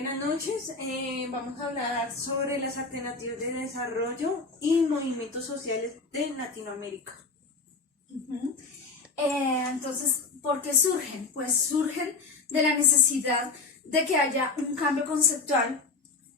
Buenas noches, vamos a hablar sobre las alternativas de desarrollo y movimientos sociales de Latinoamérica. Entonces, ¿por qué surgen? Pues surgen de la necesidad de que haya un cambio conceptual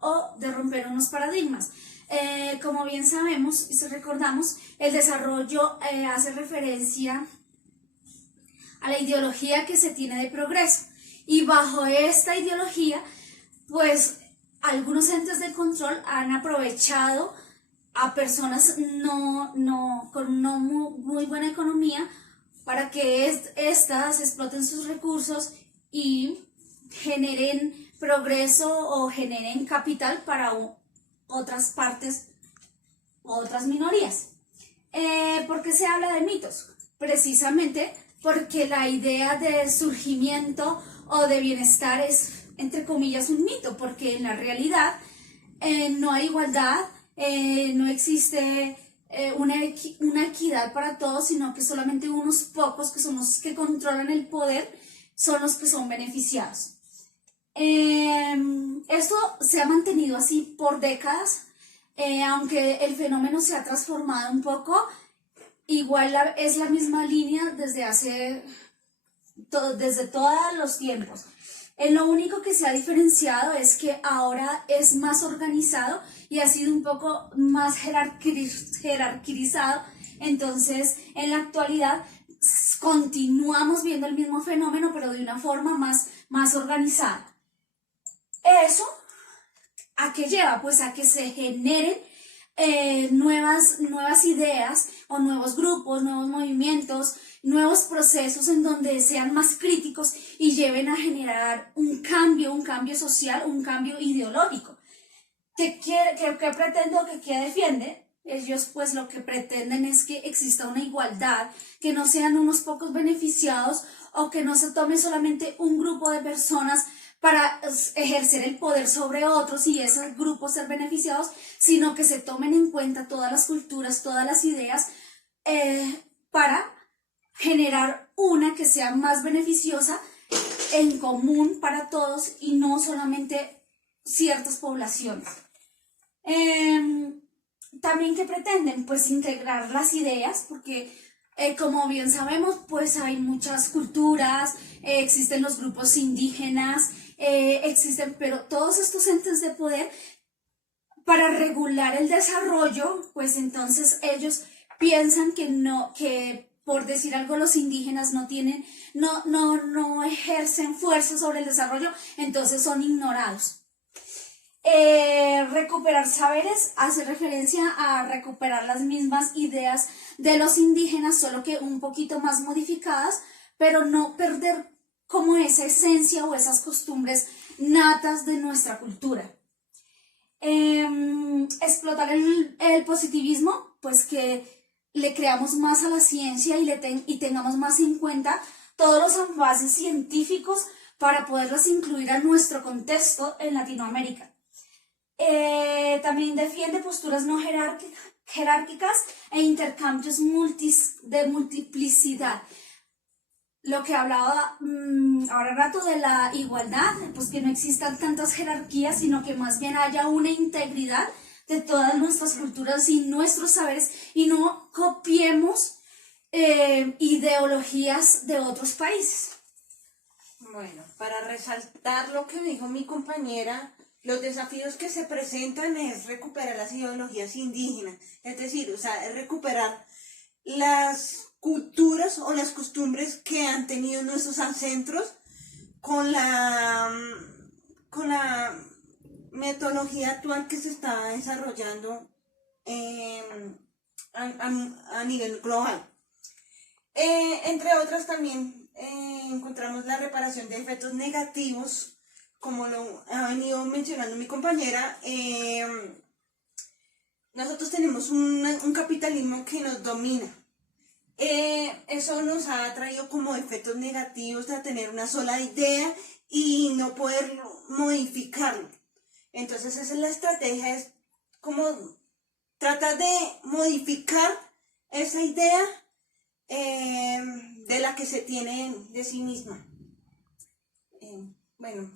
o de romper unos paradigmas. Como bien sabemos y si recordamos, el desarrollo hace referencia a la ideología que se tiene de progreso, y bajo esta ideología pues algunos entes de control han aprovechado a personas con no muy buena economía para que éstas exploten sus recursos y generen progreso o generen capital para otras partes u otras minorías. ¿Por qué se habla de mitos? Precisamente porque la idea de surgimiento o de bienestar es, entre comillas, un mito, porque en la realidad no hay igualdad, no existe una equidad para todos, sino que solamente unos pocos, que son los que controlan el poder, son los que son beneficiados. Esto se ha mantenido así por décadas, aunque el fenómeno se ha transformado un poco. Igual es la misma línea desde todos los tiempos. Lo único que se ha diferenciado es que ahora es más organizado y ha sido un poco más jerarquizado. Entonces, en la actualidad continuamos viendo el mismo fenómeno, pero de una forma más organizada. ¿Eso a qué lleva? Pues a que se generen nuevas ideas o nuevos grupos, nuevos movimientos, nuevos procesos en donde sean más críticos y lleven a generar un cambio social, un cambio ideológico. ¿Qué pretende o qué defiende? Ellos pues lo que pretenden es que exista una igualdad, que no sean unos pocos beneficiados o que no se tome solamente un grupo de personas para ejercer el poder sobre otros y esos grupos ser beneficiados, sino que se tomen en cuenta todas las culturas, todas las ideas para generar una que sea más beneficiosa en común para todos y no solamente ciertas poblaciones. También, ¿qué pretenden? Pues integrar las ideas, porque como bien sabemos, pues hay muchas culturas, existen los grupos indígenas, pero todos estos entes de poder, para regular el desarrollo, pues entonces ellos piensan que por decir algo los indígenas no ejercen fuerza sobre el desarrollo, entonces son ignorados. Recuperar saberes hace referencia a recuperar las mismas ideas de los indígenas, solo que un poquito más modificadas, pero no perder como esa esencia o esas costumbres natas de nuestra cultura. Explotar el positivismo, pues que le creamos más a la ciencia y tengamos más en cuenta todos los avances científicos para poderlos incluir a nuestro contexto en Latinoamérica. También defiende posturas no jerárquicas e intercambios de multiplicidad. Lo que hablaba ahora rato de la igualdad, pues que no existan tantas jerarquías, sino que más bien haya una integridad de todas nuestras culturas y nuestros saberes y no copiemos ideologías de otros países. Bueno, para resaltar lo que dijo mi compañera, los desafíos que se presentan es recuperar las ideologías indígenas, es decir, es recuperar las culturas o las costumbres que han tenido nuestros ancestros con la metodología actual que se está desarrollando a nivel global. Entre otras también encontramos la reparación de efectos negativos, como lo ha venido mencionando mi compañera. Nosotros tenemos un capitalismo que nos domina. Eso nos ha traído como efectos negativos a tener una sola idea y no poder modificarlo. Entonces esa es la estrategia, es como tratar de modificar esa idea de la que se tiene de sí misma. Bueno,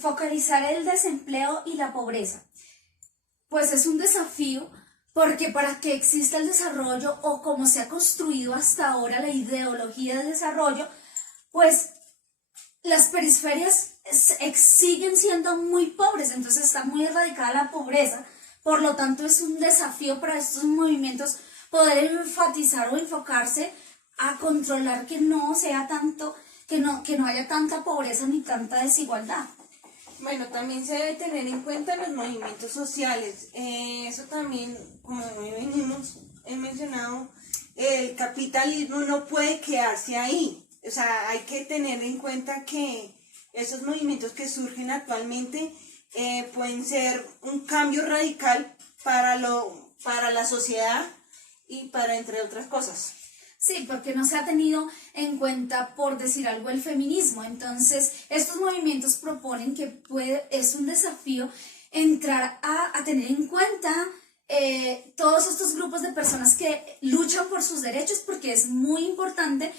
focalizar el desempleo y la pobreza. Pues es un desafío porque para que exista el desarrollo o como se ha construido hasta ahora la ideología del desarrollo, pues las periferias siguen siendo muy pobres, entonces está muy erradicada la pobreza. Por lo tanto, es un desafío para estos movimientos poder enfatizar o enfocarse a controlar que no sea tanto, que no haya tanta pobreza ni tanta desigualdad. Bueno, también se debe tener en cuenta los movimientos sociales. Eso también, como he mencionado, el capitalismo no puede quedarse ahí. O sea, hay que tener en cuenta que esos movimientos que surgen actualmente pueden ser un cambio radical para la sociedad y para entre otras cosas. Sí, porque no se ha tenido en cuenta, por decir algo, el feminismo. Entonces, estos movimientos proponen que es un desafío entrar a tener en cuenta todos estos grupos de personas que luchan por sus derechos, porque es muy importante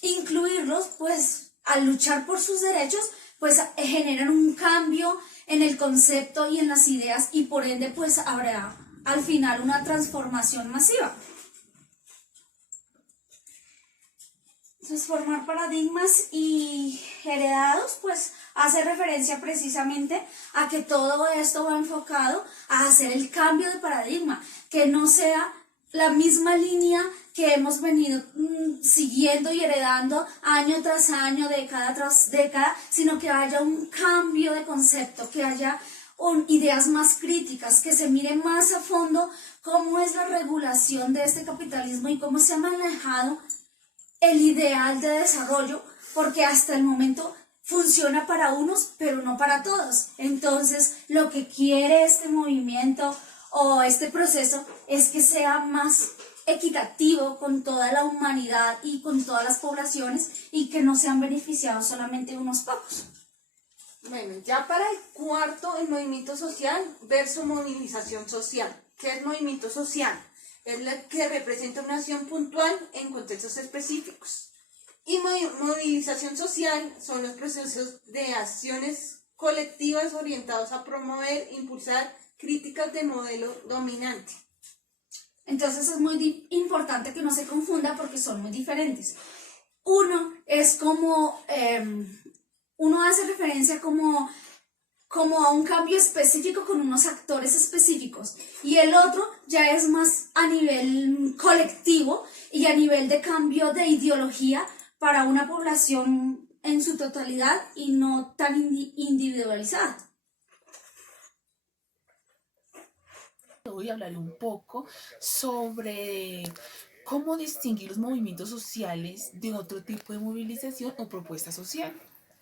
incluirlos, pues al luchar por sus derechos, pues generan un cambio en el concepto y en las ideas y por ende, pues habrá al final una transformación masiva. Transformar paradigmas y heredados, pues hace referencia precisamente a que todo esto va enfocado a hacer el cambio de paradigma, que no sea la misma línea que hemos venido siguiendo y heredando año tras año, década tras década, sino que haya un cambio de concepto, que haya ideas más críticas, que se mire más a fondo cómo es la regulación de este capitalismo y cómo se ha manejado el ideal de desarrollo, porque hasta el momento funciona para unos, pero no para todos. Entonces, lo que quiere este movimiento o este proceso es que sea más equitativo con toda la humanidad y con todas las poblaciones y que no sean beneficiados solamente unos pocos. Bueno, ya para el cuarto, el movimiento social versus movilización social. ¿Qué es movimiento social? Es la que representa una acción puntual en contextos específicos. Y movilización social son los procesos de acciones colectivas orientados a promover, impulsar críticas de modelo dominante. Entonces es muy importante que no se confunda porque son muy diferentes. Uno es como, uno hace referencia como a un cambio específico con unos actores específicos y el otro ya es más a nivel colectivo y a nivel de cambio de ideología para una población en su totalidad y no tan individualizada. Hoy hablaré un poco sobre cómo distinguir los movimientos sociales de otro tipo de movilización o propuesta social.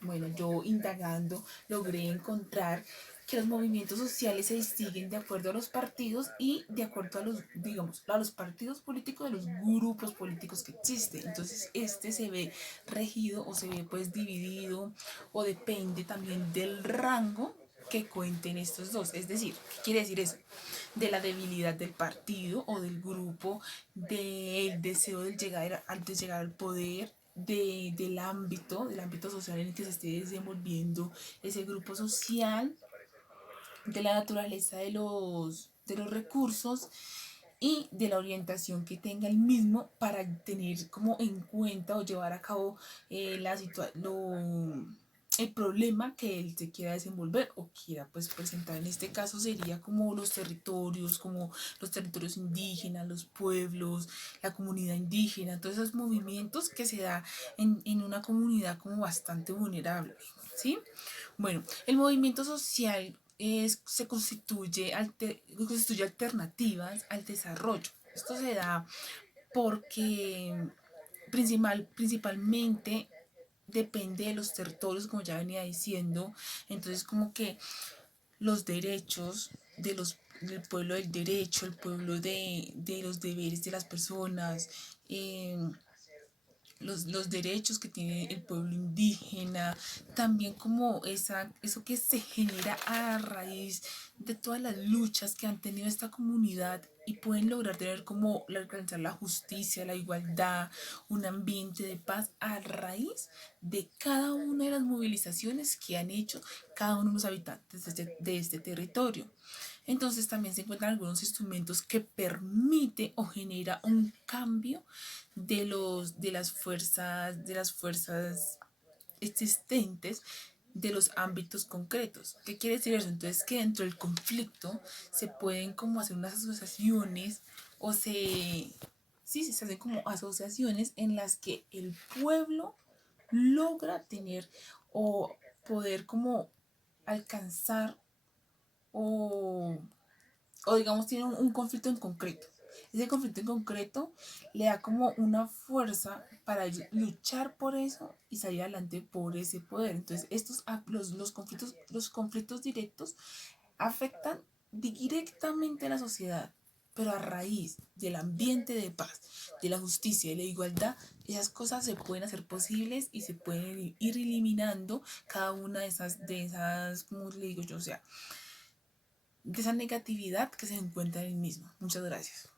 Bueno, yo indagando logré encontrar que los movimientos sociales se distinguen de acuerdo a los partidos y de acuerdo a los, digamos, a los partidos políticos de los grupos políticos que existen. Entonces, este se ve regido o se ve pues dividido o depende también del rango que cuenten estos dos. Es decir, ¿qué quiere decir eso? De la debilidad del partido o del grupo, del deseo de llegar al poder, del ámbito social en el que se esté desenvolviendo ese grupo social, de la naturaleza de los recursos y de la orientación que tenga el mismo para tener como en cuenta o llevar a cabo el problema que él se quiera desenvolver o quiera pues presentar. En este caso sería como como los territorios indígenas, los pueblos, la comunidad indígena, todos esos movimientos que se da en una comunidad como bastante vulnerable, ¿sí? Bueno, el movimiento social constituye alternativas al desarrollo. Esto se da porque principalmente depende de los territorios, como ya venía diciendo. Entonces, como que los derechos del pueblo del derecho, el pueblo de los deberes de las personas, los derechos que tiene el pueblo indígena, también como eso que se genera a raíz de todas las luchas que han tenido esta comunidad y pueden lograr tener como alcanzar la justicia, la igualdad, un ambiente de paz a raíz de cada una de las movilizaciones que han hecho cada uno de los habitantes de este territorio. Entonces también se encuentran algunos instrumentos que permite o genera un cambio de las fuerzas existentes de los ámbitos concretos. ¿Qué quiere decir eso? Entonces que dentro del conflicto se pueden como hacer unas asociaciones o se hacen como asociaciones en las que el pueblo logra tener o poder como alcanzar o, o digamos tiene un conflicto en concreto. Ese conflicto en concreto le da como una fuerza para luchar por eso y salir adelante por ese poder. Entonces, los conflictos directos afectan directamente a la sociedad, pero a raíz del ambiente de paz, de la justicia y la igualdad, esas cosas se pueden hacer posibles y se pueden ir eliminando cada una ¿cómo le digo yo? O sea, de esa negatividad que se encuentra en el mismo. Muchas gracias.